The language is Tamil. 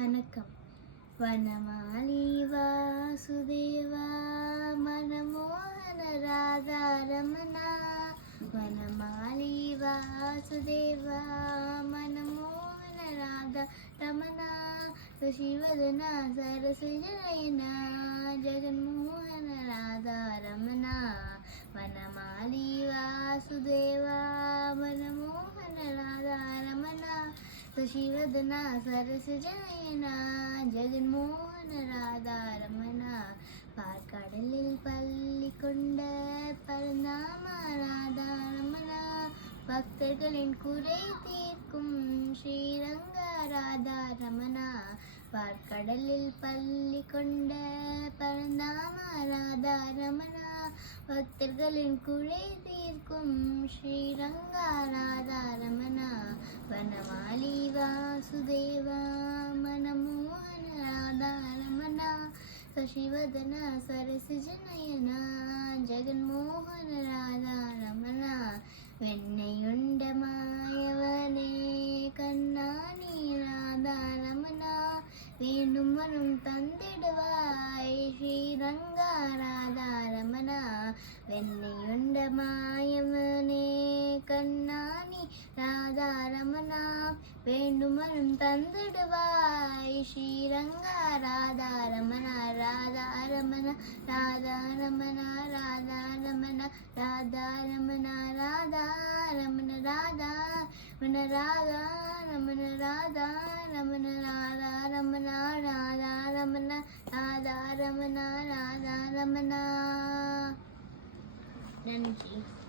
வணக்கம். வனமாலி வாசுதேவா மனமோகன ராதா ரமணா. வனமாலி வாசுதேவா மனமோகன ராதா ரமணா. சிவதனா சரசுஜனயனா ஜெகன்மோகன ராதா ரமணா. வனமாலி வாசுதேவா மனமோகன ராதா ரமணா. சிவதனா சரசுஜனயனா ஜெகன்மோகன ராதா ரமணா. பார்க்கடலில் பள்ளி கொண்ட பரந்தாம ராதா ரமணா. பக்தர்களின் குறை தீர்க்கும் ஸ்ரீரங்க ராதா ரமணா. பார்க்கடலில் பள்ளி கொண்ட பரந்தாம ராதா ரமணா. பக்தர்களின் குறை தீர்க்கும் ஸ்ரீரங்கா ராதா ரமணா. வனமாலி வாசுதேவா மனமோகன ராதா ரமணா. சசிவதன சரசுஜனயனா ஜெகன்மோகன ராதா ரமணா. வெண்ணையுண்ட மாயவனே கண்ணாணி ராதா ரமணா. வேண்டும் வரும் தந்திடுவாய் ஸ்ரீரங்கா ராதா ரமணா. வெண்ணையுண்ட மாயவனே கண்ணாணி ராதா ரமணா. வேண்டும் வரும் தந்திடுவாய் ஸ்ரீரங்கா ராதா ரமணா. ராதா ரமணா ராதா ரமணா ராதா ரமணா ராதா ரமணா ராதா ரமண ராதா ரமண ராதா ரமண ராதா ரமண ராதா ரமணா ராதா ரமண ராதா ரமணா ராதா ரமணா. நன்றி.